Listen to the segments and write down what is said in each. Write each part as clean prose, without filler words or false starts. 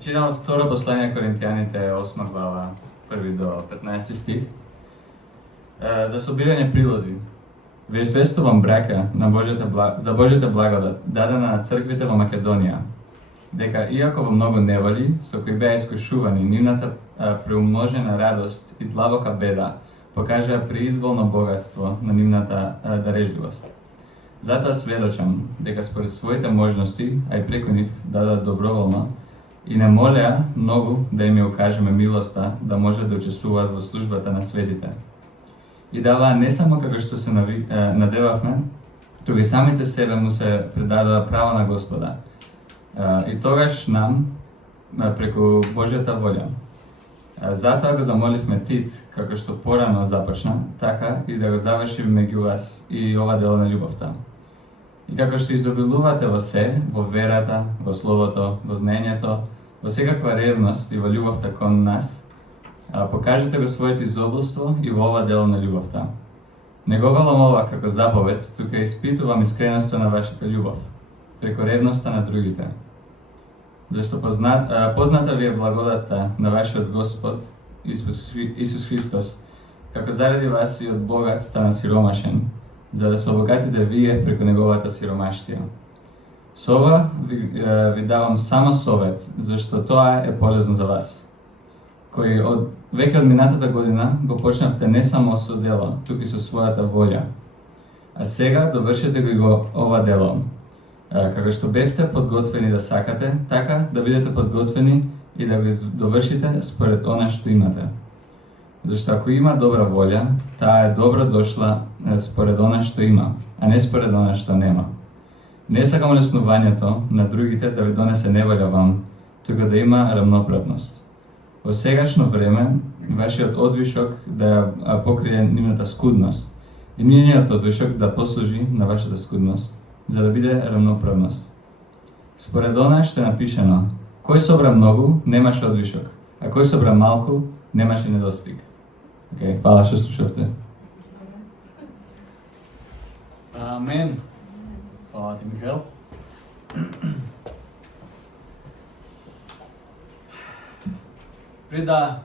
Читам од второ послание Коринтијаните, 8 глава, 1 до 15 стих. За собирање прилози. Ви известувам, браќа, за Божјата благодат, дадена на црквите во Македонија, дека иако во многу неволи, со кои беа искушувани, нивната преумножена радост и длабока беда покажаа преизболно богатство на нивната дарежливост. Затоа сведочам дека според своите можности, а и преку нив дадат доброволно, и не молеа многу да им ја укажеме милоста да може да учествуваат во службата на светите. И даваа не само како што се надевавме, туку и самите себе му се предадоа право на Господа. И тогаш нам, преку Божјата волја. Затоа го замоливме Тит, како што порано започна, така и да го заврши меѓу вас и ова дело на љубовта. И како што изобилувате во се, во верата, во словото, во знаењето, во секаква ревност и во љубовта кон нас, покажете го своето изобилство и во ова дело на љубовта. Не го велам ова како заповед, туку испитувам искреноста на вашата љубов, преку ревноста на другите. Зашто позната ви е благодатта на вашиот Господ Исус Христос, како заради вас и од богат стана сиромашен, за да се обогатите вие преку неговата сиромаштија. Со ова ви давам само совет, зашто тоа е полезно за вас, кој веќе од минатата година го почнавте не само со дело, туку и со својата волја. А сега довршете го и ова дело, како што бевте подготвени да сакате, така да бидете подготвени и да го довршите според она што имате. Зашто ако има добра волја, таа е добро дошла според она што има, а не според она што нема. Не сакам леснувањето на другите да ви донесе неволја вам, туку да има рамноправност. Во сегашно време, вашиот одвишок да покрие нивната скудност и нивниот одвишок да послужи на вашата скудност, за да биде рамноправност. Според она што е напишано, кој собра многу, немаше одвишок, а кој собра малку, немаше недостиг. Океј, фала што слушавте. Амен. Фала ти, Михаил. Пред да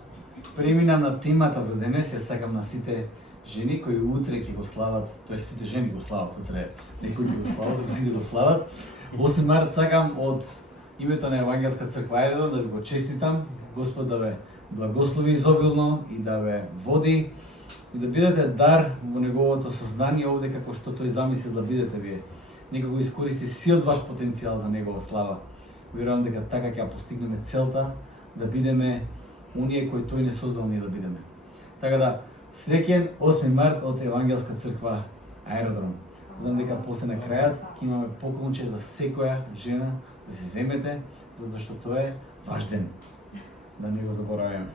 преминам на темата за денес, ја сакам на сите жени кои утре ќе го слават, тоест сите жени го слават утре, некои ќе го слават, туку сите го слават. 8 март сакам од името на Евангелска црква Ајредром да ви го честитам, Господ да ве благослови изобилно и да ве води и да бидете дар во неговото сознание овде како што тој замислил да бидете вие. Нека го искористи сиот ваш потенцијал за негова слава. Верувам дека така ќе ја постигнеме целта да бидеме оние кои тој не создал ние да бидеме. Така да среќен 8 март од Евангелска црква Ајродром. Знам дека после на крајот ќе имаме поклонче за секоја жена да се земете, затоа што тоа е ваш ден. Да не го забораваме.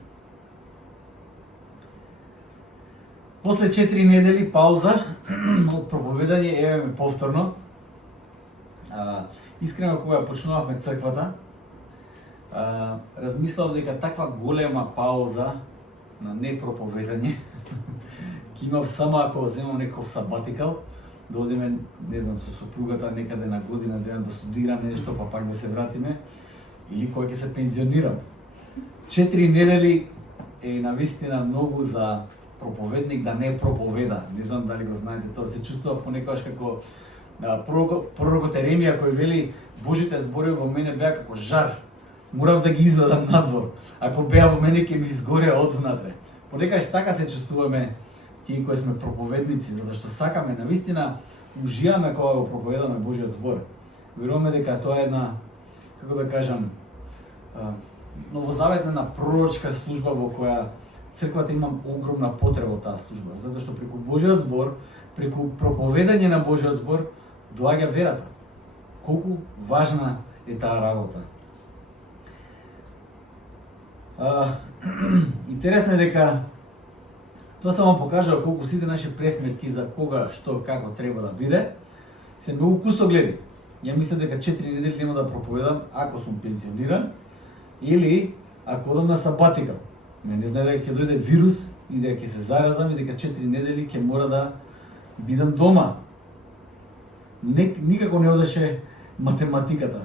После 4 недели пауза од проповедање, еве ме повторно. Искрено кога ја почнувавме црквата, размислав дека таква голема пауза на непроповедање ќе имав само ако земам некој сабатикал, да одиме, не знам, со сопругата некаде на година, да студираме нешто, па пак да се вратиме, или кога ќе се пензионирам. 4 недели е навистина многу за проповедник да не проповеда. Не знам дали го знаете тоа, се чувствува понекогаш како пророкот Еремија кој вели Божите зборови во мене беа како жар. Морав да ги извадам надвор. Ако беа во мене ќе ми изгореа од внатре. Понекогаш така се чувствуваме тие кои сме проповедници, затоа што сакаме навистина уживаме кога го проповедаме Божиот збор. Веруваме дека тоа е една, како да кажам, новозаветна пророчка служба во која црквата има огромна потреба од таа служба, затоа што преку Божиот збор, преку проповедање на Божиот збор доаѓа верата. Колку важна е таа работа. Интересно е дека тоа само покажува колку сите наши пресметки за кога, што, како треба да биде, се многу кусогледи. Ја мислам дека 4 недели нема да проповедам ако сум пензиониран или ако одам на сабатикал. Не знае дека ќе дојде вирус и дека ќе се заразам и дека 4 недели ќе мора да бидам дома. Никако не одеше математиката.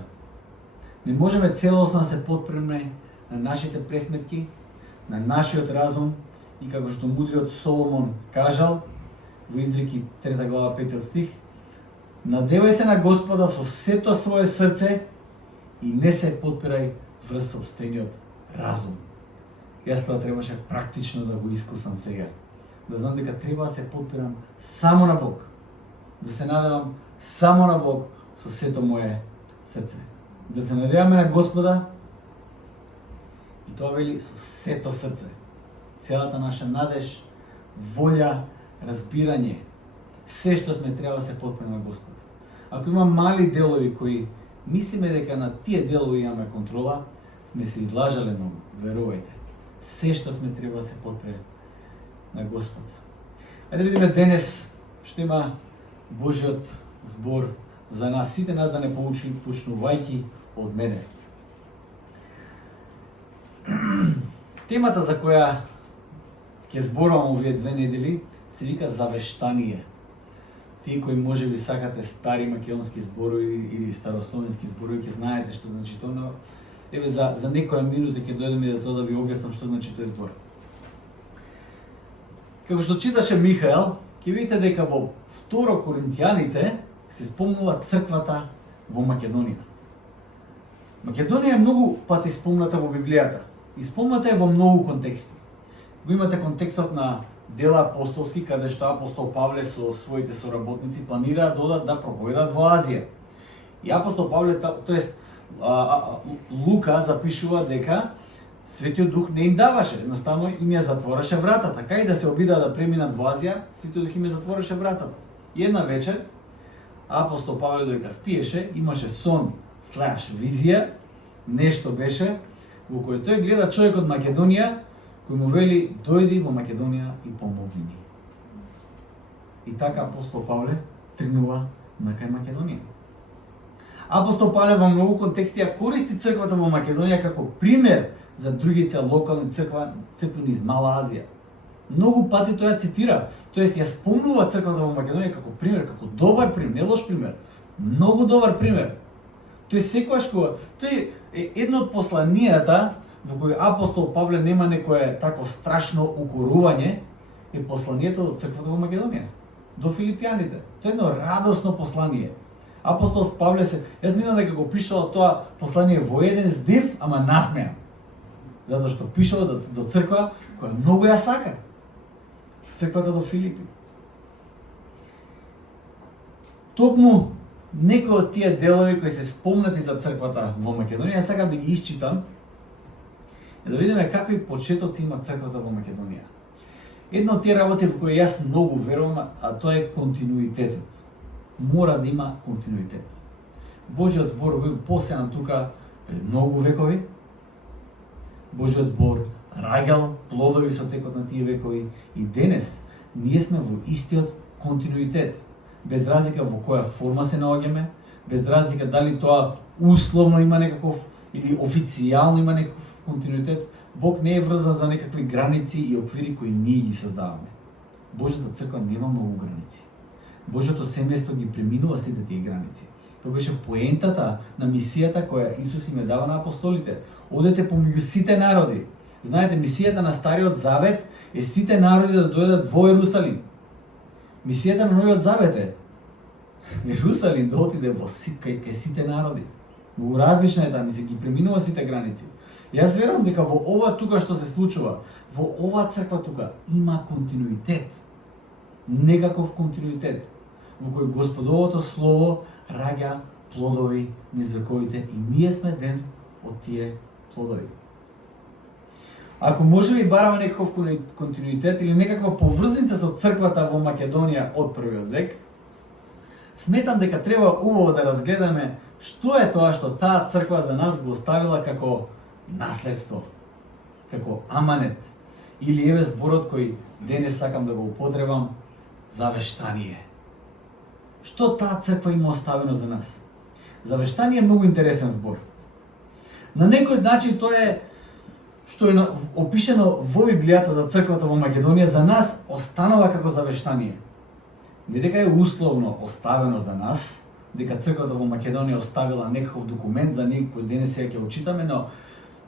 Не можеме целосно да се потпреме на нашите пресметки, на нашиот разум и како што мудриот Соломон кажал во Изреки 3 глава 5 стих, надевај се на Господа со сето свое срце и не се потпирај врз сопствениот разум. Јас тоа требаше практично да го искусам сега. Да знам дека треба да се потпирам само на Бог. Да се надевам само на Бог со сето мое срце. Да се надеваме на Господа и тоа вели со сето срце. Целата наша надеж, волја, разбирање, се што сме треба да се потпираме на Господ. Ако има мали делови кои мислиме дека на тие делови имаме контрола, сме се излажале многу, верувајте. Се што сме треба да се потпиреме на Господ. Ајде да видиме денес што има Божиот збор за нас, сите нас да не почнувајќи од мене. Темата за која ќе зборувам овие 2 недели се вика завештание. Тие кои можеби сакате стари македонски зборови или старословенски зборови ќе знаете што значи тоа, но еве за некоја минута ќе дојдеме до тоа да ви објаснам што значи тој збор. Како што читаше Михаел, ќе видите дека во 2 Коринтијаните се спомнува црквата во Македонија. Македонија е многу пати спомната во Библијата и спомната е во многу контексти. Го имате контекстот на Дела апостолски, каде што апостол Павле со своите соработници планираат да одат да проповедат во Азија. И апостол Павле, тоест Лука запишува дека Светиот Дух не им даваше, едноставно им ја затвореше вратата. Кај да се обидаа да преминат во Азија, Светиот Дух им ја затвореше вратата. И една вечер апостол Павле дојка спиеше, имаше сон / визија, нешто беше во кој тој гледа човек од Македонија кој му вели дојди во Македонија и помогни ни. И така апостол Павле тргнува на кај Македонија. Апостол Павле во многу контексти ја користи црквата во Македонија како пример за другите локални цркви низ Мала Азија. Многу пати тој ја цитира, тоест ја спомнува црквата во Македонија како пример, како добар пример, не лош пример, многу добар пример. Тој секогаш кога тој е едно од посланијата во кој апостол Павле нема некое такво страшно укорување, е посланието од црквата во Македонија до филипјаните. Тоа е едно радосно послание. Апостол Павле јас мислам дека го пишал тоа послание во еден здив, ама насмеан. Затоа што пишал до црква која многу ја сака. Црквата до Филипи. Токму некои од тие делови кои се спомнати за црквата во Македонија, сакам да ги исчитам и да видиме какви почетоци има црквата во Македонија. Една од тие работи во кои јас многу верувам, а тоа е континуитетот. Мора да има континуитет. Божиот збор бил посеан тука пред многу векови. Божиот збор раѓал плодови со текот на тие векови и денес ние сме во истиот континуитет. Без разлика во која форма се наоѓаме, без разлика дали тоа условно има некаков или официјално има некаков континуитет, Бог не е врзан за некакви граници и оквири кои ние ги создаваме. Божјата црква нема многу граници. Божјото семејство ги преминува сите тие граници. Тоа беше поентата на мисијата која Исус им ја дава на апостолите. Одете помеѓу сите народи. Знаете, мисијата на Стариот Завет е сите народи да дојдат во Ерусалим. Мисијата на Новиот Завет е Ерусалим да отиде во кај сите народи. Многу различна е таа мисија, ги преминува сите граници. Јас верувам дека во ова тука што се случува, во оваа црква тука има континуитет. Некаков континуитет во кој Господовото слово раѓа плодови низ вековите и ние сме ден од тие плодови. Ако може би бараме некаков континуитет или некаква поврзница со црквата во Македонија од првиот век, сметам дека треба убаво да разгледаме што е тоа што таа црква за нас го оставила како наследство, како аманет, или еве зборот кој денес сакам да го употребам, завештание. Што таа црква има оставено за нас? Завештание е многу интересен збор. На некој начин тоа е што е опишено во Библијата за црквата во Македонија, за нас останува како завештание. Не дека е условно оставено за нас, дека црквата во Македонија оставила некаков документ за нив кој денес сега ќе го читаме, но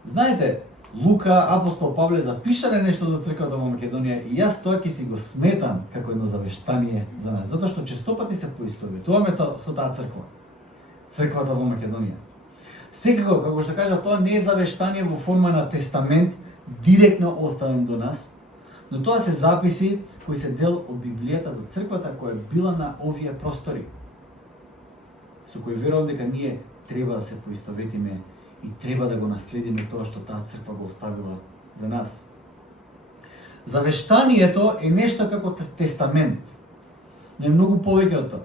знаете, Лука, апостол Павле запишале нешто за црквата во Македонија и јас тоа ќе си го сметам како едно завештание за нас, затоа што честопати се поистоветуваме со таа црква. Црквата во Македонија. Секако, како што кажа, тоа не е завештание во форма на тестамент, директно оставен до нас, но тоа се записи кои се дел од Библијата за црквата која била на овие простори, со кои верувам дека ние треба да се поистоветиме и треба да го наследиме тоа што таа црква го оставила за нас. Завештанието е нешто како тестамент. Не е многу повеќе од тоа.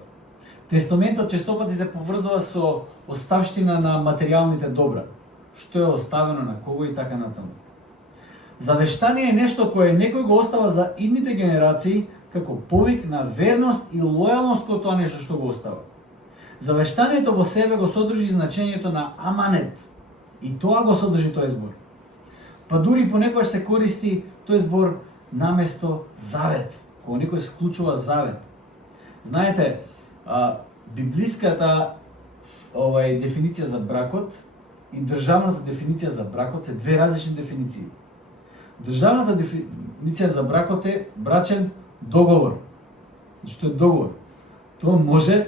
Тестаментот честопати се поврзува со оставштина на материјалните добра, што е оставено на кого и така натаму. Завештание е нешто кое некој го остава за идните генерации како повик на верност и лојалност кон тоа нешто што го остава. Завештанието во себе го содржи значењето на аманет и тоа го содржи тој збор. Па дури понекогаш се користи тој збор наместо завет, кога некој склучува завет. Знаете, библиската дефиниција за бракот и државната дефиниција за бракот се две различни дефиниции. Државната дефиниција за бракот е брачен договор. Што е договор? Тоа може,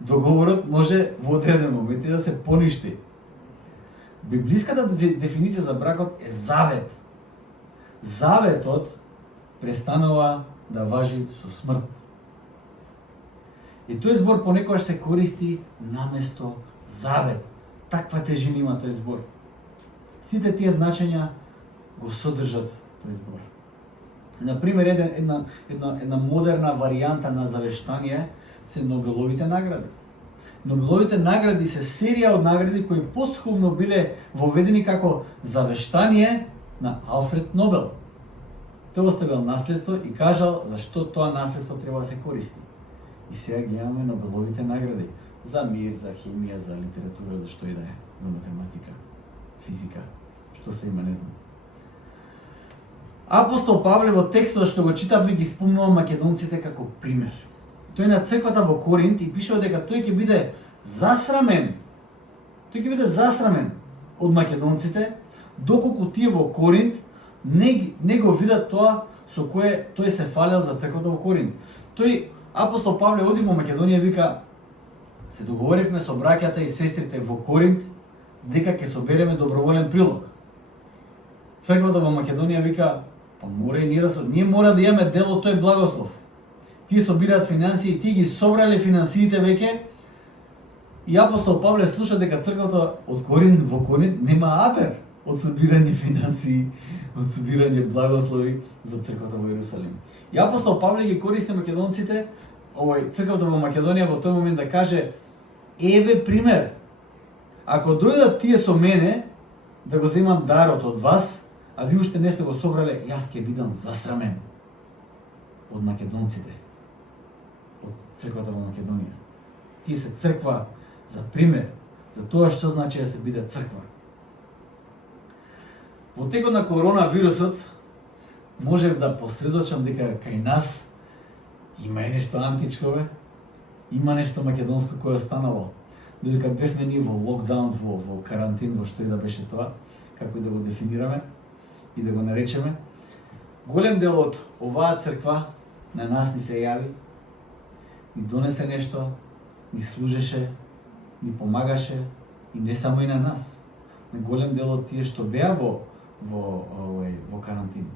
договорот може во одреден момент да се поништи. Библиската дефиниција за бракот е завет. Заветот престанува да важи со смрт. И тој збор понекогаш се користи наместо завет. Таква тежина има тој збор. Сите тие значења го содржат тој збор. Например, една модерна варијанта на завештание се Нобеловите награди. Нобеловите награди се серија од награди кои постхумно биле воведени како завештание на Алфред Нобел. Тој оставил наследство и кажал зашто тоа наследство треба да се користи. И сега ги имаме Нобеловите награди за мир, за хемија, за литература, за што и да е, за математика, физика, што се има не знам. Апостол Павле во текстот што го читавме ги спомнува македонците како пример. Тој на црквата во Коринт и пишува дека тој ќе биде засрамен. Тој ќе биде засрамен од македонците, доколку тие во Коринт не го видат тоа со кое тој се фалел за црквата во Коринт. Тој апостол Павле оди во Македонија и вика: се договоривме со браќата и сестрите во Коринт дека ќе собереме доброволен прилог. Црквата во Македонија вика: па мора и ние мора да имаме дел од тој благослов. Тие собираат финансии, тие ги собрале финансиите веќе. И апостол Павле слуша дека црквата од Коринт во Коринт нема абер од собирање финансии, од собирање благослови за црквата во Јерусалим. И апостол Павле ги користи македонците, црквата во Македонија во тој момент да каже: еве пример. Ако дојдат тие со мене да го земам дарот од вас, а ви уште не сте го собрале, јас ќе бидам засрамен од македонците, од црквата во Македонија. Тие се црква за пример, за тоа што значи да се биде црква. Во текот на коронавирусот можев да посведочам дека кај нас има и нешто античко, има нешто македонско кое останало. Додека бевме ние во локдаун, во карантин, во што и да беше тоа, како и да го дефинираме и да го наречеме, голем дел од оваа црква на нас ни се јави, ни донесе нешто, ни служеше, ни помагаше и не само и на нас. На голем дел од тие што беа во карантин.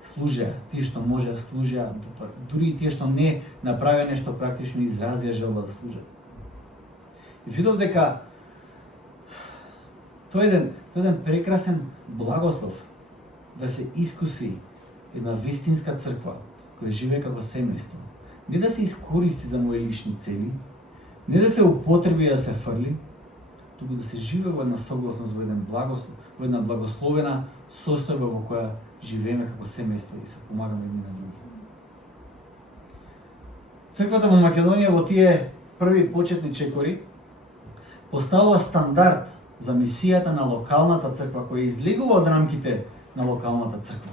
Служеа, тие што можеа служеа, дури и тие што не направеа нешто практично изразија желба да служат. И видов дека тоа е еден прекрасен благослов да се искуси една вистинска црква која живее како семејство. Не да се искористи за мои лични цели, не да се употреби да се фрли, туку да се живее во една согласност, во еден благослов, во една благословена состојба во која живееме како семејство и се помагаме едни на други. Црквата во Македонија во тие први почетни чекори поставува стандард за мисијата на локалната црква која излегува од рамките на локалната црква.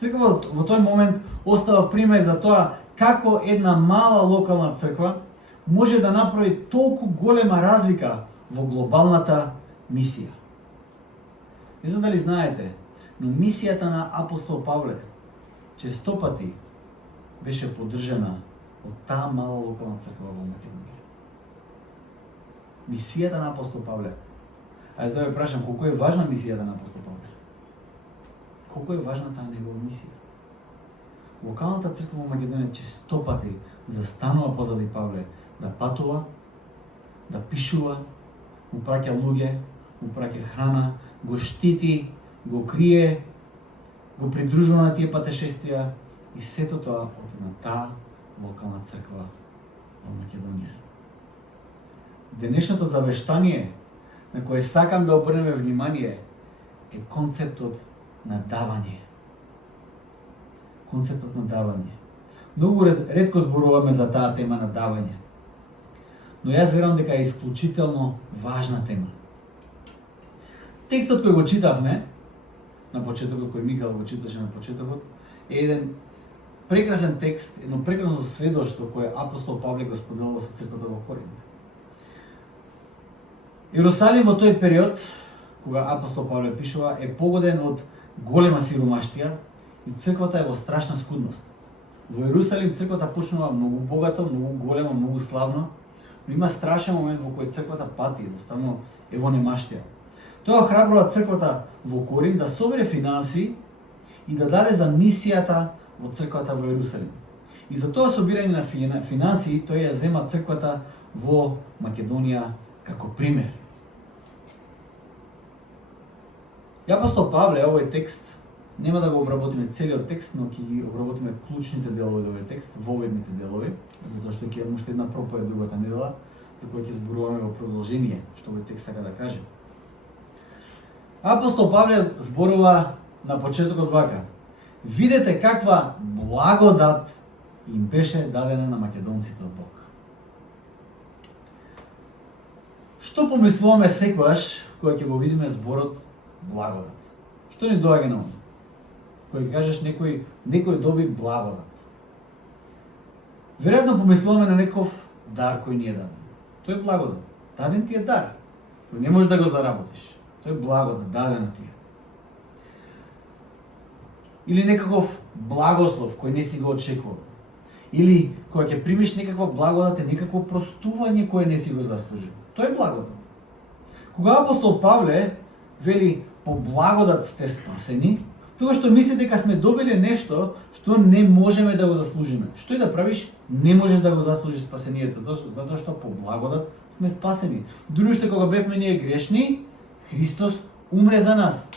Црква во тој момент остава пример за тоа како една мала локална црква може да направи толку голема разлика во глобалната мисија. Не знам дали знаете, но мисијата на апостол Павле честопати беше поддржана од таа мала локална црква во Македонија. Мисијата на апостол Павле. Ајде да ве прашам, колку е важна мисијата на апостол Павле? Колку е важна таа негова мисија? Локалната црква во Македонија честопати застанува позади Павле да патува, да пишува, му праќа луѓе, му праќа храна, го штити, го крие, го придружува на тие патешествија и сето тоа од на таа локална црква во Македонија. Денешното завештание на кое сакам да обрнеме внимание е концептот на давање. Концептот на давање. Многу ретко зборуваме за таа тема на давање. Но јас верувам дека е исклучително важна тема. Текстот кој го читавме на почетокот, кој Микал го читаше на почетокот, е еден прекрасен текст, едно прекрасно сведоштво кое апостол Павле го споделува со црквата во Коринт. Иерусалим во тој период, кога апостол Павле пишува, е погоден од голема сиромаштија и црквата е во страшна скудност. Во Иерусалим црквата почнува многу богато, многу големо, многу славно, но има страшен момент во кој црквата пати, едноставно е во немаштија. Тоа охрабрува црквата во Коринт да собере финанси и да даде за мисијата во црквата во Иерусалим. И за тоа собирање на финанси тој ја зема црквата во Македонија како пример. И апостол Павле овој текст нема да го обработиме целиот текст, но ќе ги обработиме клучните делови од овој текст, воведните делови, затоа што ќе имаме уште една проповед другата недела, за која ќе зборуваме во продолжение, што овој текст сака да каже. Апостол Павле зборува на почетокот вака: видете каква благодат им беше дадена на македонците од Бог. Што помислуваме секогаш кога ќе го видиме зборот благодат? Што ни доаѓа на ум? Кога ќе кажеш некој доби благодат. Веројатно помислуваме на некој дар кој ни е даден. Тој е благодат. Даден ти е дар, кој не можеш да го заработиш. Тој е благодат, дадена ти е. Или некаков благослов кој не си го очекувал. Или кога ќе примиш некаква благодат е некакво простување кое не си го заслужил. Тој е благодат. Кога апостол Павле вели по благодат сте спасени, тоа што мислите дека сме добиле нешто што не можеме да го заслужиме. Што и да правиш, не можеш да го заслужиш спасението, затоа што по благодат сме спасени. Дури што кога бевме ние грешни, Христос умре за нас.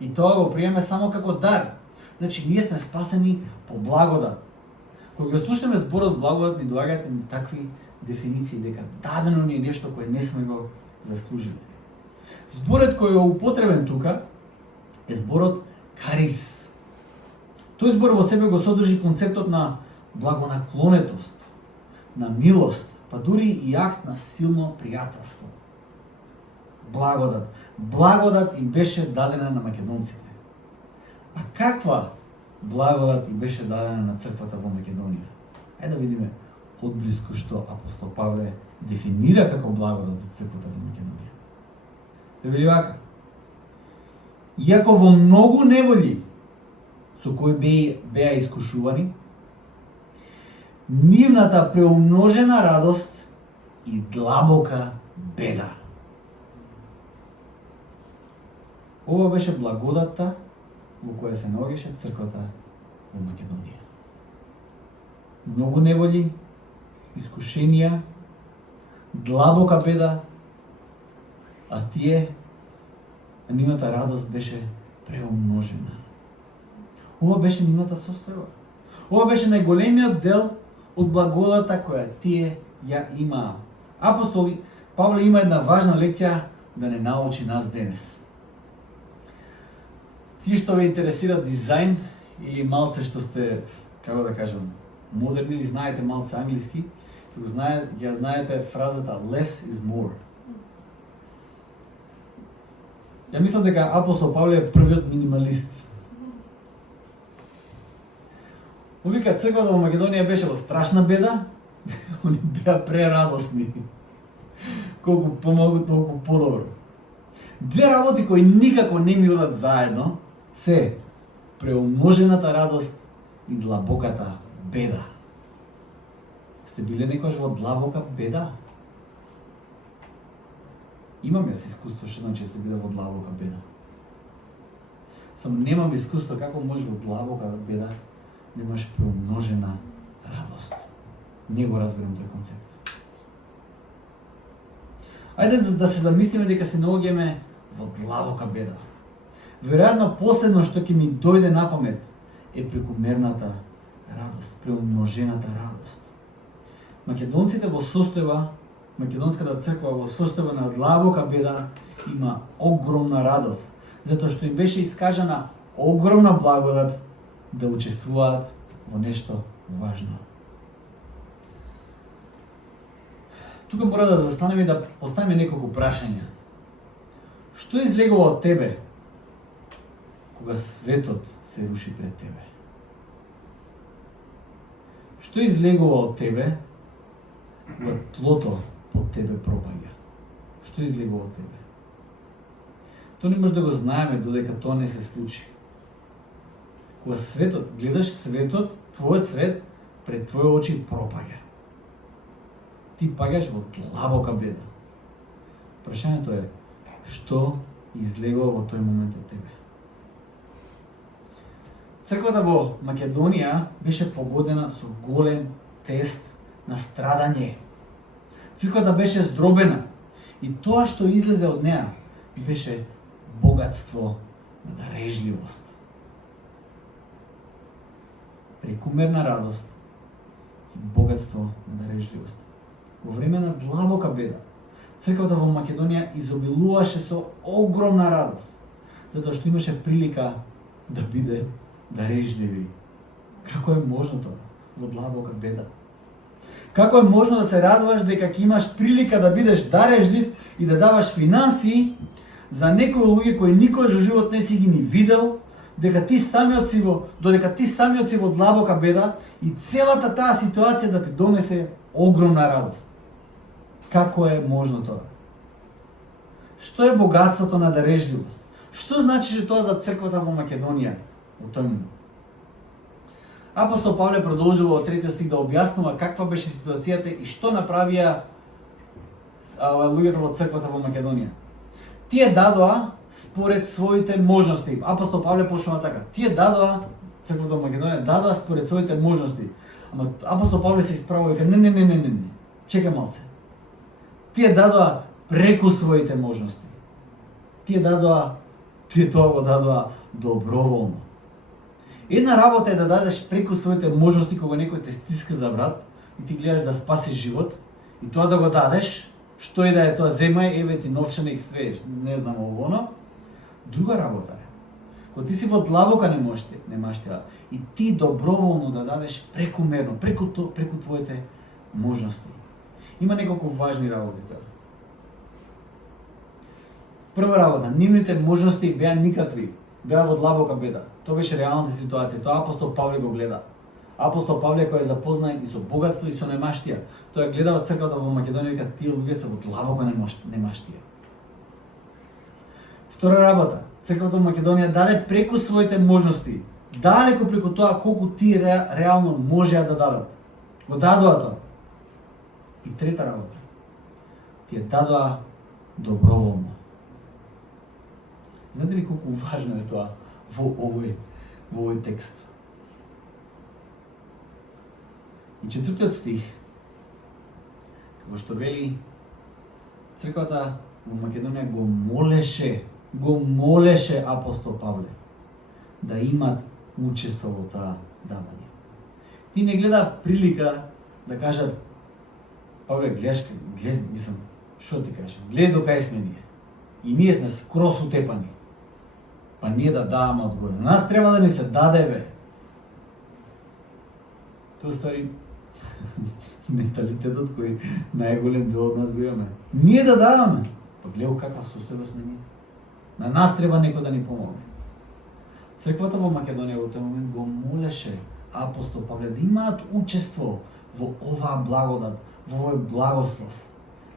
И тоа го приемаме само како дар. Значи, ние сме спасени по благодат. Кога го слушаме зборот благодат, ни доаѓаат такви дефиниции дека дадено ни е нешто кое не сме го заслужили. Зборот кој е употребен тука е зборот карис. Тој збор во себе го содржи концептот на благонаклонетост, на милост, па дури и акт на силно пријателство. Благодат. Благодат им беше дадена на македонците. А каква благодат им беше дадена на црквата во Македонија? Ајде да видиме одблиску што апостол Павле дефинира како благодат за црквата во Македонија. Те вели вака: иако во многу неволји со кои беа искушувани, нивната преумножена радост и длабока беда. Ова беше благодатта во која се наоѓаше црквата во Македонија. Многу неволји, искушенија, длабока беда, а нивната радост беше преумножена. Ова беше нивната состојба. Ова беше најголемиот дел од благодата која тие ја имаа. Апостол Павле има една важна лекција да не научи нас денес. Тие што ве интересира дизајн или малце што сте, како да кажам, модерни или знаете малце англиски, ја знаете фразата less is more. Ја мислам дека апостол Павле е првиот минималист. Увика црквата во Македонија беше во страшна беда, Они беа прерадосни. Колку помалку, толку подобро. Две работи кои никако не ми одат заедно се преумножената радост и длабоката беда. Сте биле некојаш во длабока беда? Имам јас искуство што значи се биде во длабока беда. Само немам искуство како можеш во длабока беда да имаш преумножена радост. Не го разбирам тој концепт. Ајде да се замислиме дека се наоѓаме во длабока беда. Веројатно последно што ќе ми дојде на памет е прекумерната радост, преумножената радост. Македонците во состојба, македонската црква во состојба на длабока беда има огромна радост, затоа што им беше искажана огромна благодат да учествуваат во нешто важно. Тука мора да застанеме и да поставиме неколку прашања. Што излегува од тебе кога светот се руши пред тебе? Што излегува од тебе кога тлото под тебе пропаѓа? Што излегува од тебе? Тоа не може да го знаеме додека тоа не се случи. Кога светот, гледаш светот, твојот свет пред твои очи пропаѓа. Ти паѓаш во длабока беда. Прашањето е, што излегува во тој момент од тебе? Црквата во Македонија беше погодена со голем тест на страдање. Црквата беше здробена и тоа што излезе од неа беше богатство на дарежливост. Прекумерна радост и богатство на дарежливост. Во време на длабока беда, црквата во Македонија изобилуваше со огромна радост, затоа што имаше прилика да биде дарежливи. Како е можно тоа во длабока беда? Како е можно да се радуваш дека ќе имаш прилика да бидеш дарежлив и да даваш финансии за некои луѓе кои никој во живот не си ги ни видел, додека ти самиот си во длабока беда и целата таа ситуација да ти донесе огромна радост? Како е можно тоа? Што е богатството на дарежливост? Што значише тоа за црквата во Македонија во тој момент? Апостол Павле продолжува во 3 стих да објаснува каква беше ситуацијата и што направија луѓето во црквата во Македонија. Тие дадоа според своите можности. Апостол Павле почнува така. Тие дадоа, црквата во Македонија дадоа според своите можности. Ама апостол Павле се исправува и вика не. Чекај малце. Тие дадоа преку своите можности. Тие тоа го дадоа доброволно. Една работа е да дадеш преку своите можности кога некој те стиска за врат и ти гледаш да спасиш живот и тоа да го дадеш, што и да е тоа, земај, еве ти новчаник, све, не знам оно. Друга работа е. Кога ти си во длабока немаштија и ти доброволно да дадеш прекумерно, преку твоите можности. Има неколку важни работи тоа. Прва работа, нивните можности беа никакви, беа во длабока беда. Тоа беше реалната ситуација, тоа апостол Павле го гледа. Апостол Павле кој е запознаен и со богатство и со немаштија, тоа гледава црквата во Македонија и вика тие луѓе се во длабока немаштија. Втора работа, црквата во Македонија даде преку своите можности, далеку преку тоа колку тие реално можеа да дадат. Го дадоа тоа. И трета работа, тие дадоа доброволно. Знаете ли колку важно е тоа во овој текст? И 4 стих, како што вели, црквата во Македонија го молеше апостол Павле да имат учество во тоа давање. Ти не гледа прилика да кажат Павле, гледаш, мислам, што ти кажам, гледај до кај сме ние. И ние сме скроз утепани. Па ние да даваме одгоре. На нас треба да ни се даде, бе. Тоа стари менталитетот кој најголем дел од нас го имаме. Ние да даваме. Па гледај каква состојба сме ние. На нас треба некој да ни помогне. Црквата во Македонија во тој момент го молеше апостол Павле да имаат учество во оваа благодат, во овој благослов,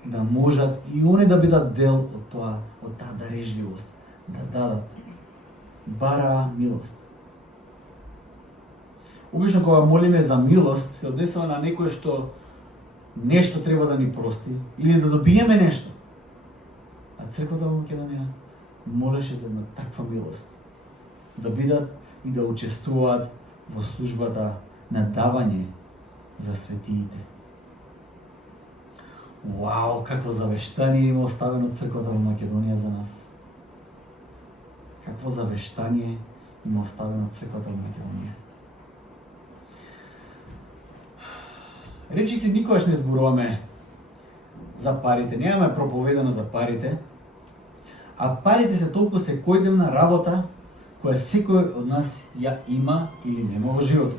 да можат и они да бидат дел од таа дарежливост, да дадат, бараа милост. Обично кога молиме за милост, се однесува на некој што нешто треба да ни прости или да добиеме нешто. А црквата во Македонија молеше за една таква милост. Да бидат и да учествуваат во службата на давање за светиите. Вау, какво завештание има оставено црквата во Македонија за нас. Какво завештание има оставено црквата во Македонија. Речи си, никогаш не зборуваме за парите, немаме проповедано за парите, а парите се толку секојдневна работа која секој од нас ја има или нема во животот.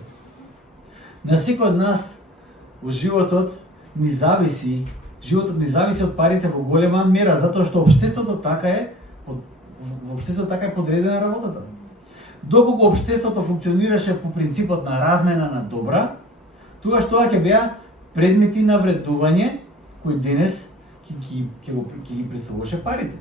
На секој од нас во животот ни зависи од парите во голема мера, затоа што општеството така е, во општеството така е подредена работата. Доколку општеството функционираше по принципот на размена на добра, тогаш тоа ќе беа предмети на вредување кои денес ќе ги представуваше парите.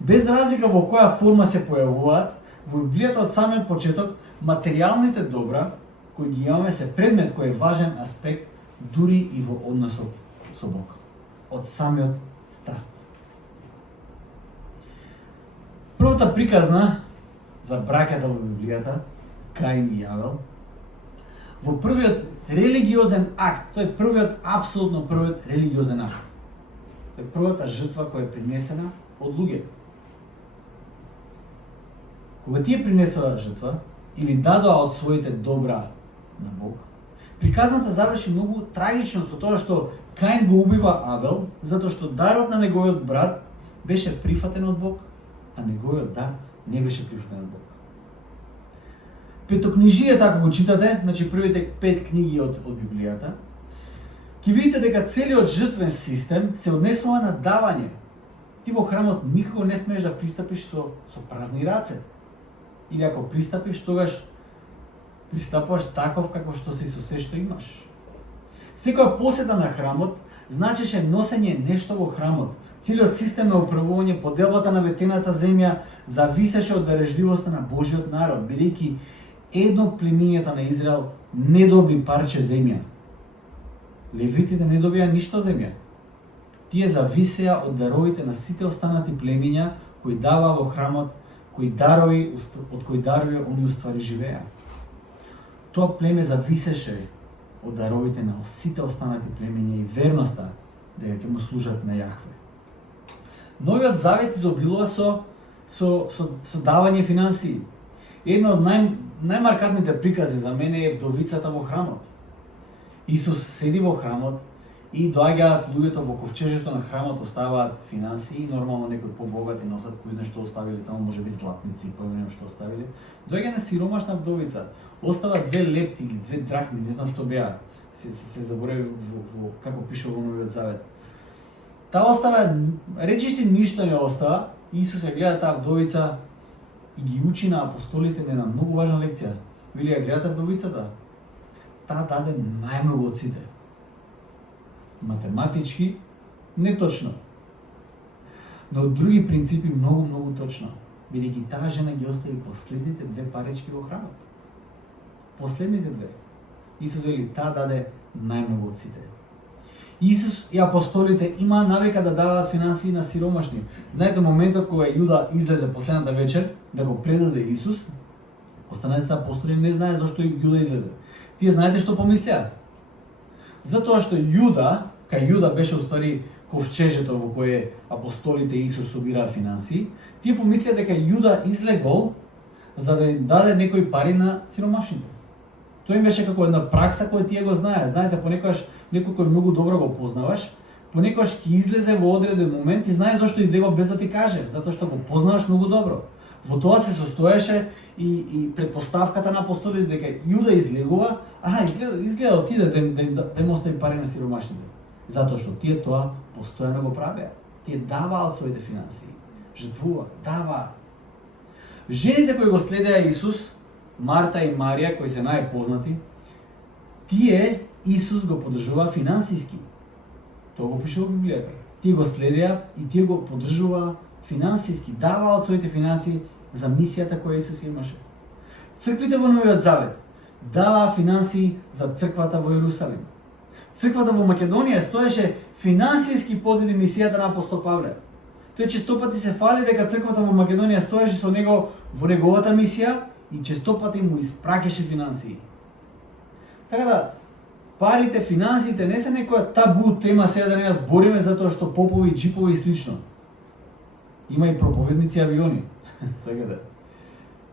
Без разлика во која форма се појавуваат, во Библијата од самиот почеток материјалните добра кои ги имаме се предмет кој е важен аспект дури и во односот со Бог. Од самиот старт. Првата приказна за браќата во Библијата, Каин и Авел, во првиот религиозен акт, тој е првиот, апсолутно првиот религиозен акт. Тој е првата жртва која е принесена од луѓе. Кога тие принесоа жртва или дадоа од своите добра на Бог, приказната заврши многу трагично со тоа што Каин го убива Авел, затоа што дарот на неговиот брат беше прифатен од Бог, а неговиот дар не беше прифатен од Бог. Петокнижијата, ако го читате, значи првите 5 книги од Библијата, ќе видите дека целиот жртвен систем се однесува на давање. Ти во храмот никако не смееш да пристапиш со празни раце. Или ако пристапиш, тогаш пристапуваш таков како што си со се што имаш. Секоја посета на храмот значеше носење нешто во храмот. Целиот систем на управување поделбата на ветената земја зависеше од дарежливоста на Божиот народ, бидејќи едно од племињата на Израел не доби парче земја. Левитите не добија ништо земја. Тие зависеа од даровите на сите останати племиња кои даваа во храмот, од кои дарови они уствари живеа. Тоа племе зависеше од даровите на сите останати племиња и верноста дека ќе му служат на Јахве. Новиот завет изобилува со давање финансии. Една од најмаркатните прикази за мене е вдовицата во храмот. Исус седи во храмот и доаѓаат луѓето во ковчежето на храмот, оставаат финансии, нормално некои побогати носат кој знае што оставили таму, можеби златници, појмем што оставили. Доаѓа на сиромашна вдовица, остава 2 лепти или 2 драхми, не знам што беа. Се заборави во како пише во Новиот Завет. Таа остава, речиси ништо не остава, Исус ја гледа таа вдовица и ги учи на апостолите на една многу важна лекција. Вели ја гледате вдовицата? Таа даде најмногу од сите. Математички не точно, но од други принципи многу точно, бидејќи таа жена ги остави последните 2 парички во храмот. Последните 2. Исус вели, таа даде најмногу од сите. Исус и апостолите имаа навика да даваат финансии на сиромашни. Знаете моментот кога Јуда излезе последната вечер да го предаде Исус, останатите апостоли не знае зошто Јуда излезе. Тие знаете што помислеа? Затоа што кај Јуда беше уствари ковчежето во кое апостолите и Исус собираа финансии, тие помислеа дека Јуда излегол за да им даде некои пари на сиромашните. Тоа им беше како една пракса која тие го знаеа. Знаете, понекогаш некој кој многу добро го познаваш, понекогаш ќе излезе во одреден момент и знае зошто излегол без да ти каже, затоа што го познаваш многу добро. Во тоа се состоеше и предпоставката на апостолите дека Јуда излегува, изгледа отиде да им остави пари на сиромашните. Затоа што тие тоа постојано го правеа. Тие даваат своите финансии, жртвуваат, даваат. Жените кои го следеа Исус, Марта и Марија, кои се најпознати, тие Исус го поддржува финансиски. Тоа го пише во Библијата. Тие го следеа и тие го поддржуваа финансиски, даваа од своите финансии за мисијата која Исус имаше. Црквите во Новиот Завет даваа финансии за црквата во Јерусалим. Црквата во Македонија стоеше финансиски подиди мисијата на апостол Павле. Тој честопати се фали дека црквата во Македонија стоеше со него во неговата мисија и честопати му испраќаше финансии. Така да, парите, финансиите не се некоја табу тема сега да не ја збориме затоа што попови, джипови и слично. Има и проповедници авиони. Сега да.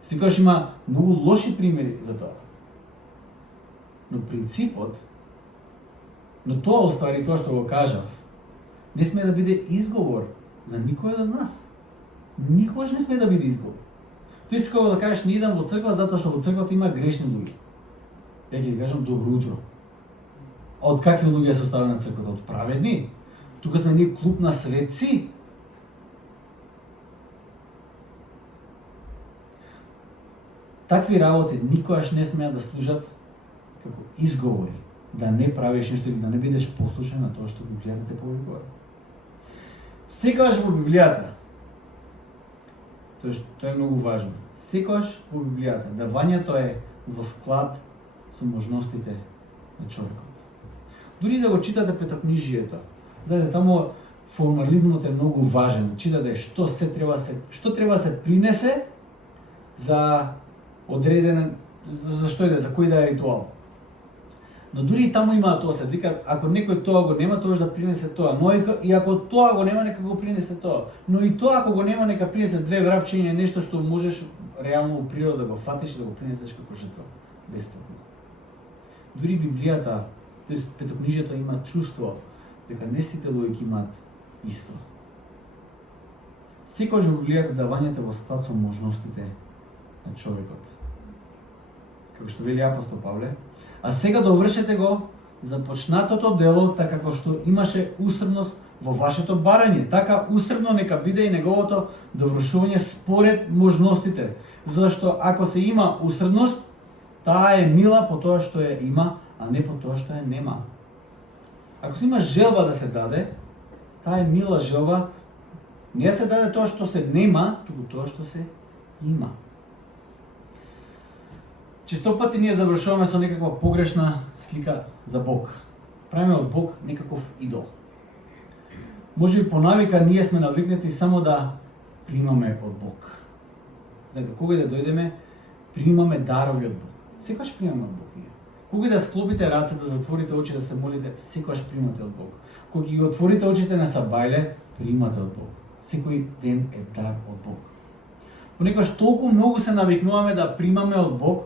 Секогаш има многу лоши примери за тоа. Но принципот, но тоа оствари тоа што го кажав, не сме да биде изговор за никој од нас. Никогаш не сме да биде изговор. Тој иска да кажеш не идам во црква затоа што во црквата има грешни луѓе. Ја ќе ти кажам добро утро. Од какви луѓе се составена црквата? Од праведни? Тука сме ние клуб на светци. Такви работи никогаш не смеат да служат како изговори, да не правиш нешто или да не бидеш послушен на тоа што Библијата те повикува. Секогаш во Библијата, тоа е многу важно, секогаш во Библијата давањето е во склад со можностите на човекот. Дури да го читате петокнижието, знаете, таму формализмот е многу важен, да читате што треба да се принесе за одреден, за што иде, за кој да е ритуал. Но дури и таму има тоа, се вика, ако некој тоа го нема, тоа да принесе тоа. Но и ако тоа го нема, нека го принесе тоа. Но и тоа ако го нема, нека принесе 2 врапчиња, нешто што можеш реално у природа да го фатиш и да го принесеш како жртва, бесплатно. Дури Библијата, тоест петокнижието има чувство дека не сите луѓе имаат исто. Секогаш во Библијата давањето во склад со можностите на човекот. Како што вели апостол Павле, а сега довршете го започнатото дело така како што имаше усрдност во вашето барање, така усрдно нека биде и неговото довршување според можностите, зашто ако се има усрдност, таа е мила по тоа што ја има, а не по тоа што ја нема. Ако се има желба да се даде, таа е мила желба, не се даде тоа што се нема, туку тоа што се има. Често пати ние завршуваме со некаква погрешна слика за Бог. Правиме од Бог некаков идол. Може би по навика ние сме навикнати само да примаме од Бог. Знаете, кога и да дојдеме, примаме дарови од Бог. Секогаш примаме од Бог ние. Кога и да склопите раце, да затворите очи, да се молите, секогаш примате од Бог. Кога ги отворите очите на сабајле, примате од Бог. Секој ден е дар од Бог. Понекогаш толку многу се навикнуваме да примаме од Бог,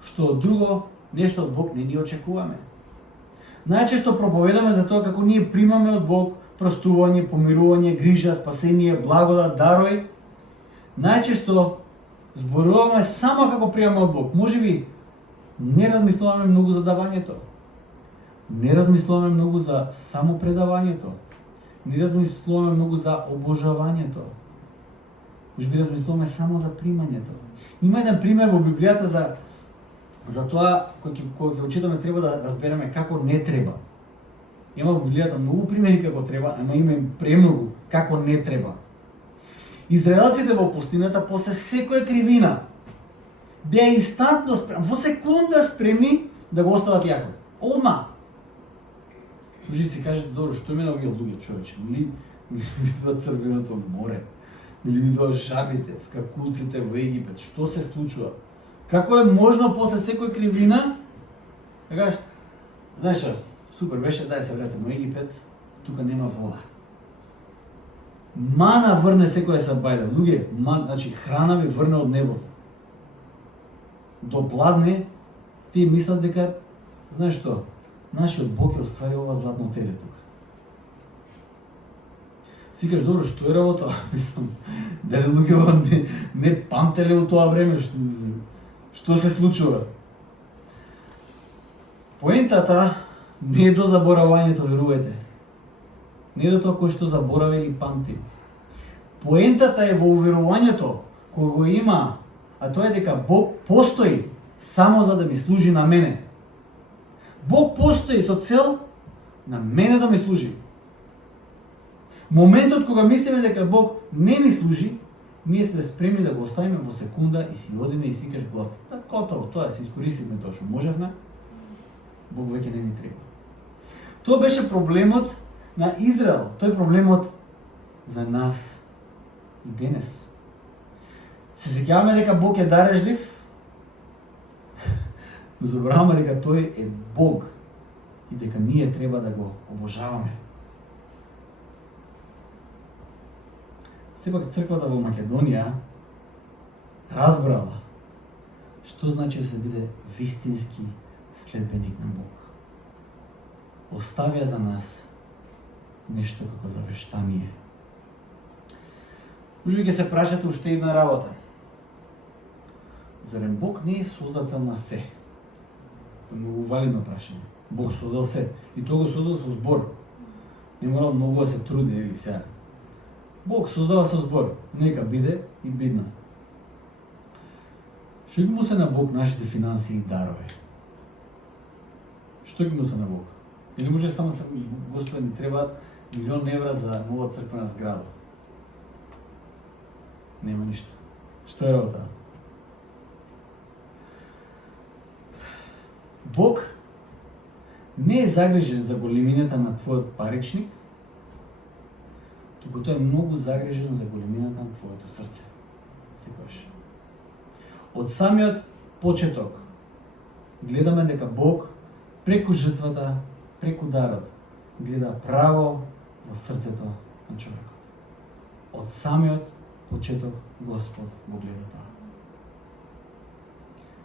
што друго нешто од Бог не ни очекуваме. Најчесто проповедаме за тоа како ние примаме од Бог простување, помирување, грижа, спасение, благодат, дарови. Најчесто зборуваме само како примаме од Бог. Можеби не размислуваме многу за давањето. Не размислуваме многу за самопредавањето. Не размислуваме многу за обожавањето. Можеби размислуваме само за примањето. Има еден пример во Библијата за тоа кој ќе учитаме треба да разбереме како не треба. Има во Библијата многу примери како треба, ама има и премногу како не треба. Израелците во пустината после секоја кривина беа инстантно спремни, во секунда спремни да го остават Јаков. Одма. Може да си кажете, добро, што има на овие луѓе, човече? Нели видува Црвеното море? Нели видува жабите, скакулците во Египет? Што се случува? Како е можно после секој кривина да кажеш, знаеш, супер беше, дај се вратиме во Египет, тука нема вода. Мана врне секоја сабајле. Луѓе, значи храна ви врне од небото. Допладне, тие мислат дека, знаеш што, нашиот Бог е оствари ова златно теле тука. Си кажеш, добро, што е работа? Мислам, дали луѓе не памтеле у тоа време, што се случува? Поентата не е до заборавањето, верувајте. Не е до тоа кој што заборави или памти. Поентата е во уверувањето кој го има, а тоа е дека Бог постои само за да ми служи на мене. Бог постои со цел на мене да ми служи. Моментот кога мислиме дека Бог не ни служи, ние сме спремни да го оставиме во секунда и си одиме и си кажеш Бог, да, готово, тоа си искористивме тоа што можевме, Бог веќе не ни треба. Тоа беше проблемот на Израел, тој е проблемот за нас и денес. Се сеќаваме дека Бог е дарежлив, но забораваме дека тој е Бог и дека ние треба да го обожаваме. Сепак црквата во Македонија разбрала што значи да се биде вистински следбеник на Бог. Оставја за нас нешто како завештание. Може би ќе се прашате уште една работа. Зарем Бог не е создател на се? Тоа е многу валидно прашање. Бог создал се и тоа го создал со збор. Не морал многу да се труди, или сега. Бог создава со збор. Нека биде и бидно. Што ги му се на Бог нашите финансии и дарови? Што ги му се на Бог? Или може само се Господи ни треба 1.000.000 евра за нова црквена зграда? Нема ништо. Што е работа? Бог не е загрижен за големината на твојот паричник, туку тој е многу загрижен за големината на твоето срце. Секогаш. Од самиот почеток гледаме дека Бог преку жртвата, преку дарот, гледа право во срцето на човекот. Од самиот почеток Господ го гледа тоа.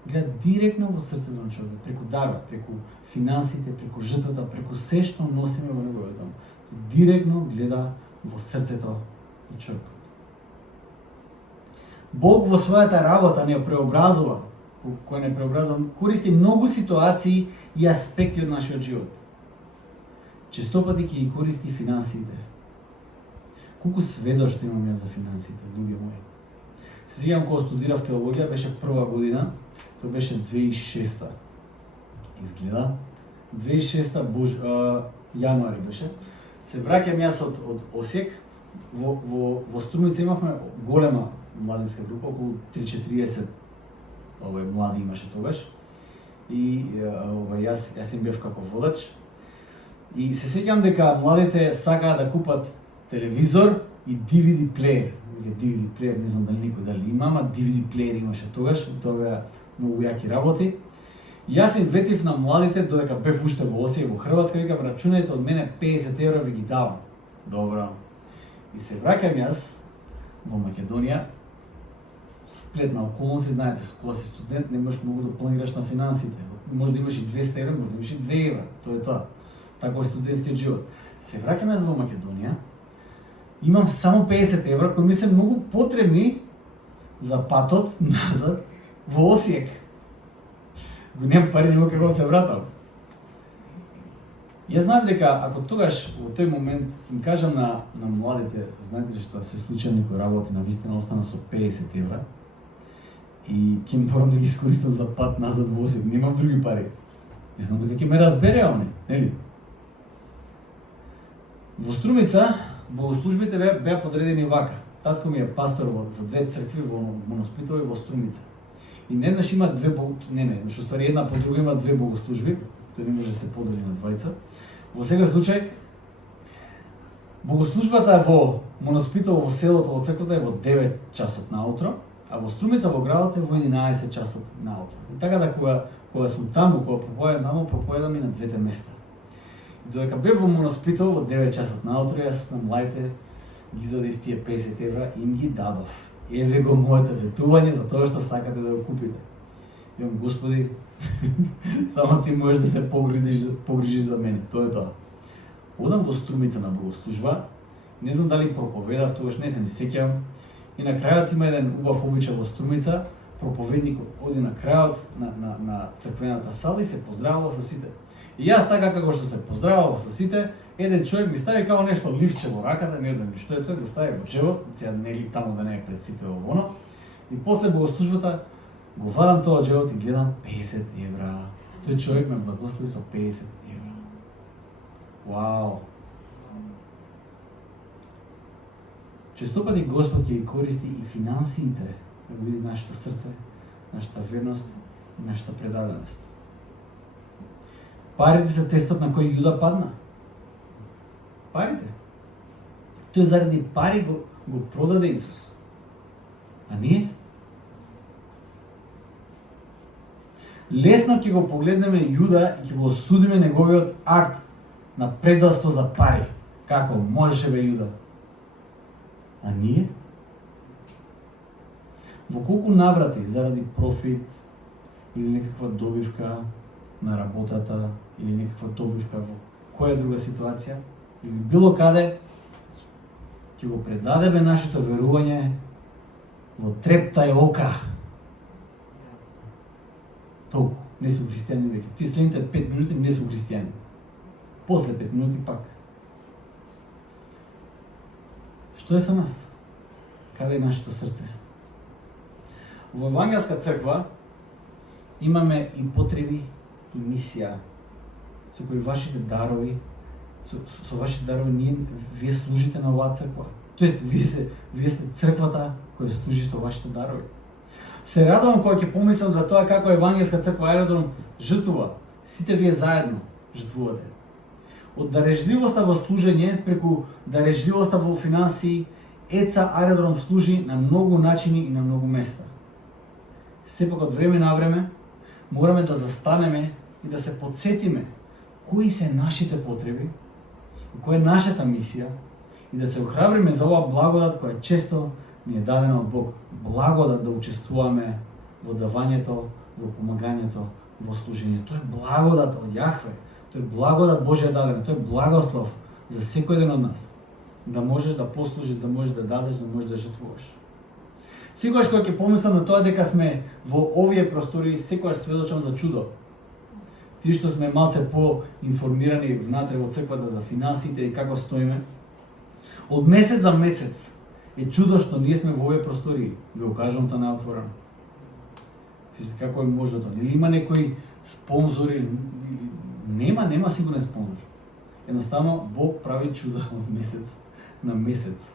Гледа директно во срцето на човекот, преку дарот, преку финансите, преку жртвата, преку се што носиме во неговиот дом. Директно гледа во срцето на човекот. Бог во својата работа не преобразува, кој не преобразува, користи многу ситуации и аспекти од нашиот живот. Честопати ќе ги користи финансиите. Колку сведоштво имам јас за финансиите, други мои. Се сеќавам кога студирав теологија, беше прва година, тоа беше 2006 изгледа. 2006 јануари беше. Се враќам јас од Осијек, во Струмица имавме голема младинска група, околу 3-40 млади имаше тогаш. И јас им бев како водач. И се сеќавам дека младите сакаат да купат телевизор и DVD плеер. DVD плеер, не знам дали никој дали има, ама DVD плеер имаше тогаш, тоа беа многу јаки работи. И јас им ветив на младите, додека бев уште во Осијек, во Хрватска, викам, рачунајте од мене 50 евра ви ги давам. Добро. И се враќам јас во Македонија, сплетна околност, знаете, кога си студент, не можеш многу да планираш на финансите. Може да имаш и 200 евра, може да имаш и 2 евра. Тоа е тоа. Таков е студентскиот живот. Се враќам јас во Македонија, имам само 50 евра, кои ми се многу потребни за патот назад во Осијек. Го немам пари, нема како да се вратам. Јас знам дека ако тогаш во тој момент им кажам на младите, знаете ли што се случи некој работи на вистина остана со 50 евра и ќе морам да ги искористам за пат назад во Осијек, немам други пари. Мислам дека ќе ме разбере они, нели? Во Струмица богослужбите беа подредени вака. Татко ми е пастор во две цркви во Моноспитово и во Струмица. И неднаш има две значи ствари една по друга има две богослужби, тој не може да се подели на двајца. Во секој случај богослужбата во Моноспитово во селото во црквата е во 9 часот наутро, а во Струмица во градот е во 11 часот наутро. И така да кога сум таму, кога проповедам и на двете места. И додека бев во Моноспитово во 9 часот наутро, јас на младите ги извадив тие 50 евра и им ги дадов. Еве го моето ветување за тоа што сакате да го купите. Јам, Господи, само ти можеш да се погрижиш за мене. Тоа е тоа. Одам во Струмица на богослужба, не знам дали проповедав, тогаш не се ни сеќавам. И на крајот има еден убав обичај во Струмица, проповедникот оди на крајот на црквената сала и се поздравува со сите. И јас така како што се поздравува со сите, еден човек ми стави као нешто ливче во раката, не знам ни што е тој, го стави во джебот, сега нели таму да не е пред сите во оно. И после богослужбата го вадам тоа джебот и гледам 50 евра. Тој човек ме благослови со 50 евра. Вау! Често пати Господ ќе ги користи и финансиите да го види нашето срце, нашата верност и нашата предаденост. Парите се тестот на кој Јуда падна. Парите. Тој заради пари го продаде Исус. А ние? Лесно ќе го погледнеме Јуда и ќе го осудиме неговиот акт на предателство за пари. Како можеше бе Јуда? А ние? Во колку наврати заради профит или некаква добивка на работата или некаква добивка во која друга ситуација или било каде ќе го предадеме нашето верување во трептај ока. Толку, не су христијани веќе. Ти следните 5 минути не су христијани. После 5 минути пак. Што е со нас? Каде е нашето срце? Во Евангелска црква имаме и потреби и мисија со кои вашите дарови, со вашите дарови вие служите на оваа црква. Тоест, вие сте црквата која служи со вашите дарови. Се радувам кога ќе помислам за тоа како Евангелска црква Аеродром жртвува. Сите вие заедно жртвувате. Од дарежливоста во служење преку дарежливоста во финансии, ЕЦА Аеродром служи на многу начини и на многу места. Сепак од време на време мораме да застанеме и да се подсетиме кои се нашите потреби, која е нашата мисија и да се охрабриме за оваа благодат која често ни е дадена од Бог. Благодат да учествуваме во давањето, во помагањето, во служење. Тоа е благодат од Јахве. Тоа е благодат Божја дадена. Тоа е благослов за секој ден од нас. Да можеш да послужиш, да можеш да дадеш, да можеш да жртвуваш. Секогаш кога ќе помислам на тоа дека сме во овие простори, секогаш сведочам за чудо. Тие што сме малце по-информирани внатре во црквата за финансите и како стоиме, од месец за месец е чудо што ние сме во овие простори. Ви го кажам тоа наотворено. Како е можно тоа? Или има некои спонзори? Нема сигурен спонзор. Едноставно Бог прави чуда од месец на месец.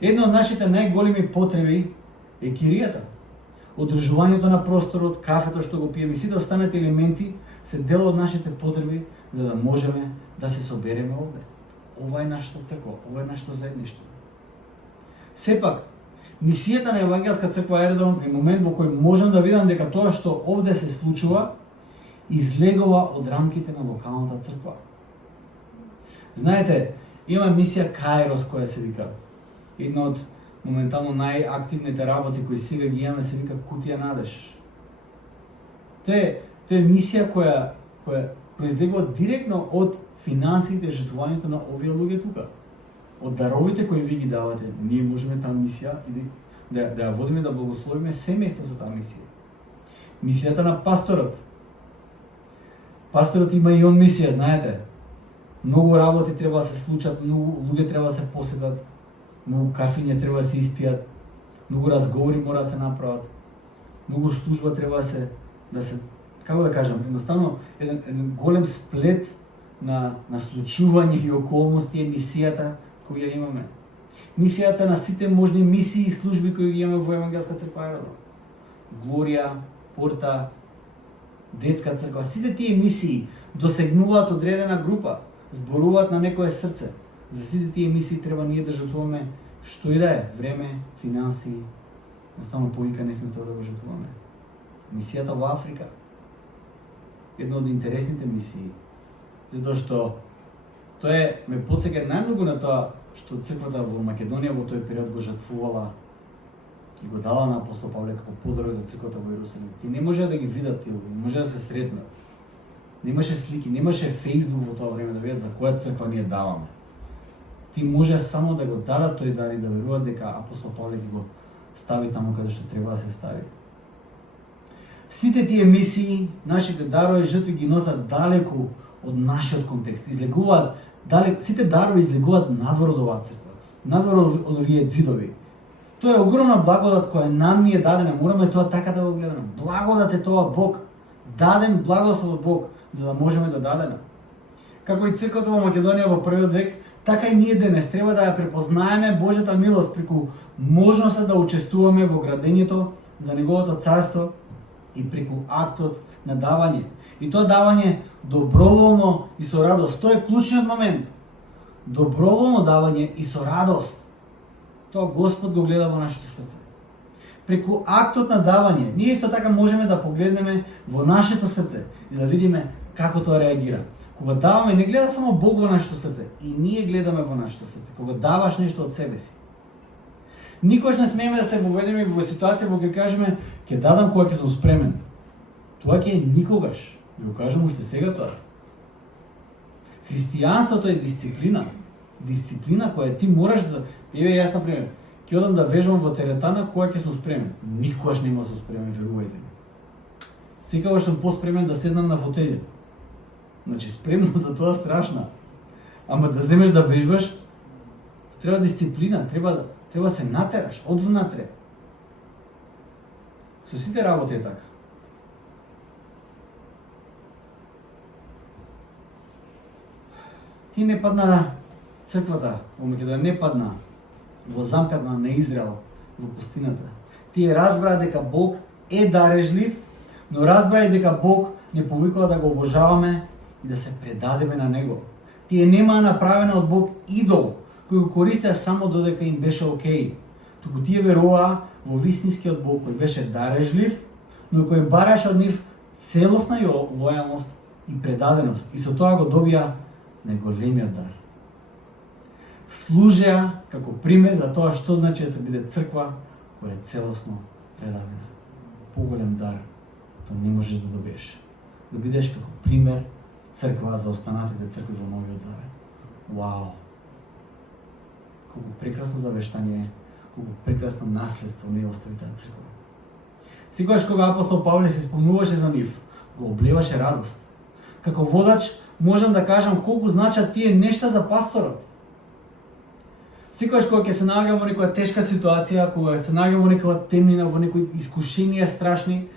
Една од нашите најголеми потреби е киријата. Одржувањето на просторот, кафето што го пиеме и сите останати елементи се дел од нашите потреби за да можеме да се собереме овде. Ова е нашата црква, ова е нашето заедништво. Сепак, мисијата на Евангелска црква Аеродром е момент во кој можам да видам дека тоа што овде се случува излегува од рамките на локалната црква. Знаете, има мисија Каирос која се вика. Една од моментално најактивните работи кои сега ги имаме се вика Кутија надеж. Тоа е мисија која произлегува директно од финансиите и жртвувањето на овие луѓе тука. Од даровите кои ви ги давате, ние можеме таа мисија и да ја водиме, да благословиме семејство со таа мисија. Мисијата на пасторот. Пасторот има и он мисија, знаете. Многу работи треба да се случат, многу луѓе треба да се посетат, многу кафиња треба да се испијат, многу разговори мора да се направат, многу служба треба да се како да кажам, едноставно еден голем сплет на случување и околности е мисијата која ја имаме. Мисијата на сите можни мисии и служби кои ги имаме во Евангелска црква Аеродром. Глорија, Порта, Детска црква, сите тие мисии досегнуваат одредена група, зборуваат на некое срце. За сите тие мисии треба ние да жртвуваме што и да е, време, финансии. Едноставно повика не сме тоа да го жртвуваме. Мисијата во Африка. Една од интересните мисии. Затоа што тоа ме потсеќа најмногу на тоа што црквата во Македонија во тој период го жртвувала и го дала на апостол Павле како подарок за црквата во Јерусалим. Ти не можеа да ги видат тие, не можеа да се сретнат. Немаше слики, немаше Фејсбук во тоа време да видат за која црква ние даваме. Ти можеа само да го дадат тој дар и да веруваат дека апостол Павле ги го стави таму каде што треба да се стави. Сите тие мисии, нашите дарови, жртви ги носат далеку од нашиот контекст. Излегуваат сите дарови излегуваат надвор од оваа црква, надвор од овие ѕидови. Тоа е огромна благодат која нам ни е дадена, мораме тоа така да го гледаме. Благодат е тоа од Бог. Даден благослов од Бог, за да можеме да дадеме. Како и црквата во Македонија во првиот век, така и ние денес треба да ја препознаеме Божјата милост преку можноста да учествуваме во градењето за Неговото царство и преку актот на давање. И тоа давање доброволно и со радост. Тоа е клучниот момент. Доброволно давање и со радост. Тоа Господ го гледа во нашето срце. Преку актот на давање, ние исто така можеме да погледнеме во нашето срце и да видиме како тоа реагира. Кога даваме, не гледа само Бог во нашето срце, и ние гледаме во нашето срце. Кога даваш нешто од себе си. Никош не смееме да се воведеме во ситуација во која кажеме ќе дадам кога ќе сум спремен. Тоа ќе е никогаш. Ви го кажам уште сега тоа. Христијанството е дисциплина. Дисциплина која ти мораш да... Еве јас на пример, ќе одам да вежбам во теретана кога ќе сум спремен. Никогаш нема да сум спремен, верувајте ми. Секогаш сум поспремен да седнам на фотелја. Значи спремност за тоа страшна. Ама да земеш да вежбаш, треба дисциплина, треба се натераш од внатре. Со сите работи е така. Ти не падна црквата во Македонија, не падна во замката на Израел во пустината. Тие разбраа дека Бог е дарежлив, но разбраа и дека Бог не повикува да го обожаваме и да се предадеме на Него. Тие немаа направена од Бог идол, кој го користеа само додека им беше окей. Туку тие веруваа во вистинскиот Бог кој беше дарежлив, но кој бараше од нив целосна лојалност и предаденост. И со тоа го добија најголемиот дар. Служеа како пример за тоа што значи да се биде црква која е целосно предадена. Поголем дар тоа не можеш да добиеш. Да бидеш како пример црква за останатите цркви во Новиот Завет. Вау! Колку прекрасно завештање, колку прекрасно наследство ни остави таа црква. Секогаш кога апостол Павле се спомнуваше за нив, го облеваше радост. Како водач можам да кажам колку значат тие нешта за пасторот. Секогаш кога ќе се наоѓам во некоја тешка ситуација, кога се наоѓам во некоја темнина, во некои искушенија страшни,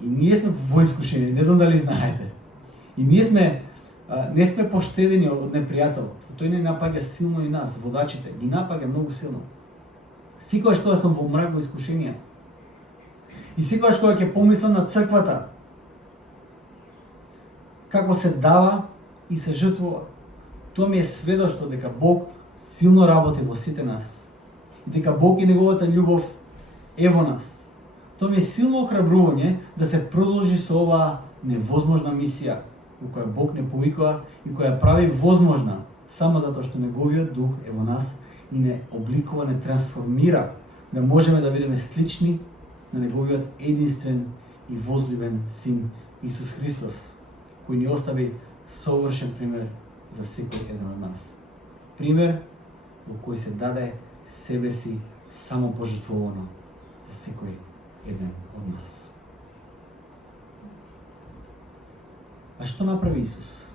и ние сме во искушение, не знам дали знаете. И ние не сме поштедени од непријателот. Тој не напаѓа силно и нас, водачите, ги напаѓа многу силно. Секогаш кога сум во мрак во искушенија, и секогаш кога ќе помислам на црквата, како се дава и се жртвува, тоа ми е сведоштво дека Бог силно работи во сите нас. И дека Бог и Неговата љубов е во нас. Тоа ми е силно охрабрување да се продолжи со оваа невозможна мисија, во која Бог не повикува и која прави возможна само затоа што Неговиот дух е во нас и не обликува, не трансформира, да можеме да бидеме слични на Неговиот единствен и возлюбен Син Исус Христос, кој ни остави совршен пример за секој еден од нас. Пример во кој се даде себе си само пожртвувано за секој еден од нас. А што направи Исус?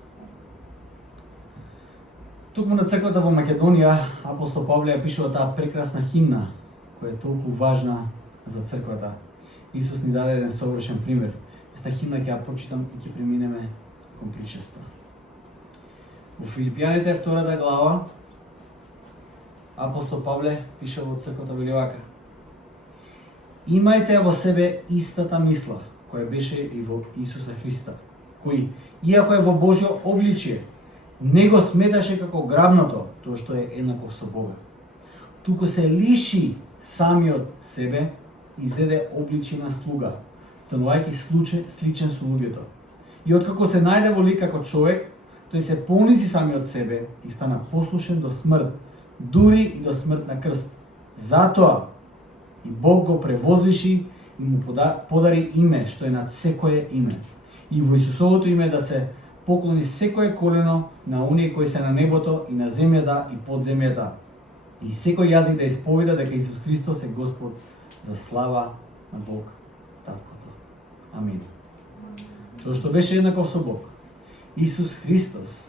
Токму на црквата во Македонија, апостол Павле ја пишува таа прекрасна химна, која е толку важна за црквата. Исус ни даде еден совршен пример. Еста химна ќе ја прочитам и ќе преминеме кон причеста. Во Филипјаните 2 глава, апостол Павле пише во црквата во вака: Имајте во себе истата мисла, која беше и во Исуса Христа, кој, иако е во Божјо обличие, не го сметаше како грабното тоа што е еднаков со Бога. Туку се лиши самиот себе и зеде обличие на слуга, станувајќи сличен со луѓето. И откако се најде во лик како човек, тој се понизи самиот себе и стана послушен до смрт, дури и до смрт на крст. Затоа и Бог го превозвиши и му подари име што е над секое име. И во Исусовото име да се поклони секое колено на оние кои се на небото и на земјата и под земјата. И секој јазик да исповеда дека Исус Христос е Господ, за слава на Бог Таткото. Амин. Тоа што беше еднаков со Бог, Исус Христос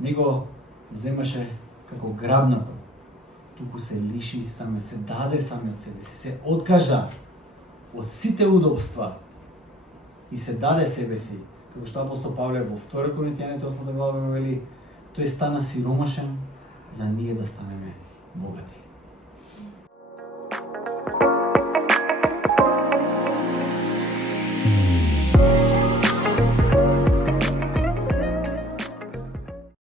не го земаше како грабнато, туку се лиши саме, се даде саме од себе си, се откажа од сите удобства и се даде себе си, како што апостол Павле во 2 Коринтијаните 8 глава вели, тој стана сиромашен за ние да станеме богати.